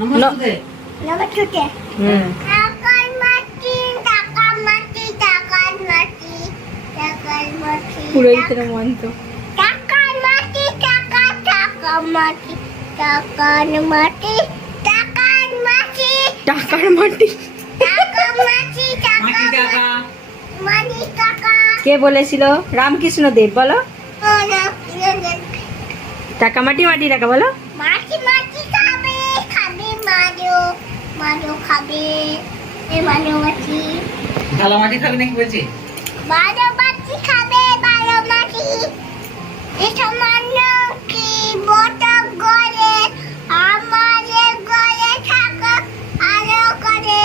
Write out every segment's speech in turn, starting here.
নমস্তে পুরো ইতরে মন্ত টাকার মাটি কে বলেছিল? রামকৃষ্ণ দেব। বলো টাকা মাটি মাটি টাকা। বলো মাটি মাটি খাবে খাবে মারো খাবে মারো মাটি ভালো মাটি খাবি নাকি বলছি? মারো মাটি খাবে মারো মাটি এটা মানো কি বড় গলে আমাদের গলে থাকা আলো করে।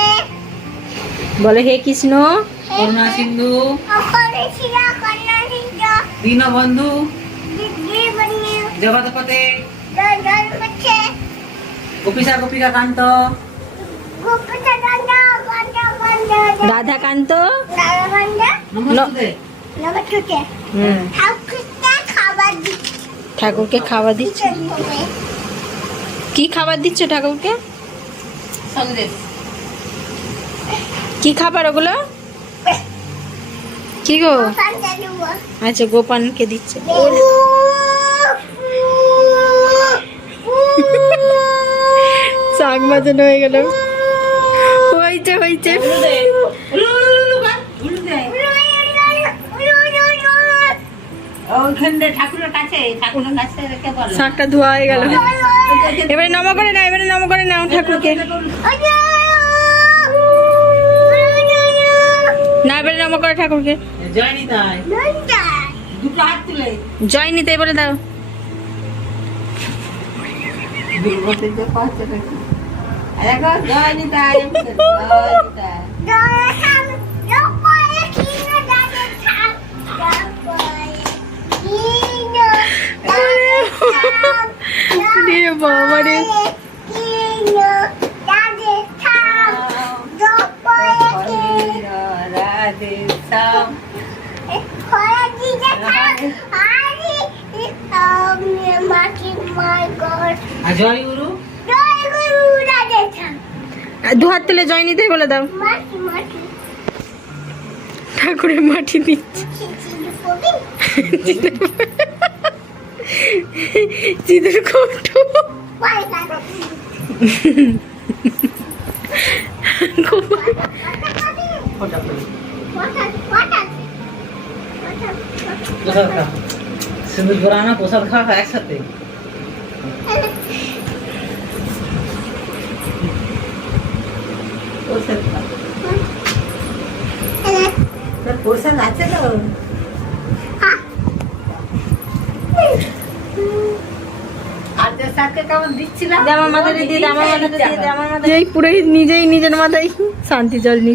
বলো হে কৃষ্ণ করুণা সিন্ধু ওখানে ছিল কন্যা সিংহ দীনবন্ধু জীবনী জগৎপতে দল মধ্যে গোপিকা গোপিকা কান্ত গোপটা দন্ড গন্ড গন্ড রাধাকান্ত। দারবন্ড নমস্তে নমস্তে ঠাকুরটা খাবার দিচ্ছে ঠাকুরকে খাবার দিচ্ছ? কি খাবার দিচ্ছ ঠাকুরকে? সন্দেশ কি খাবার ওগুলো? কি গো? আচ্ছা গোপানকে দিচ্ছে। শাক বাজানো হয়ে গেল। হয়েছে হয়েছে। ওইখানে ঠাকুরের কাছে রেখে বলো শাকটা ধোয়া হয়ে গেল। এবারে নম করে নাও, এবারে নম করে নাও ঠাকুরকে। না এবারে নম করে ঠাকুরকে। জয় নিতাই দুটো হাত তুলে জয় নিতে বলে দাও। জয় নিতাই রে বাবা রে। রাধে শ্যাম আর জয় গুরু দু হাত তুলে জয় নিতে বলে দাও। ঠাকুরের মাটি দিচ্ছে। চিদের কৌটো। সিঁদুর ঘোরানো প্রসাদ খাওয়া একসাথে প্রসাদ আছে তো আর যে স্যারকে কেমন দিচ্ছিলাম আমার মাথায় দিয়ে দে, আমার মাথায় দিয়ে দে, আমার মাথায়। পুরো নিজেই নিজের মাথায় শান্তি জল নি।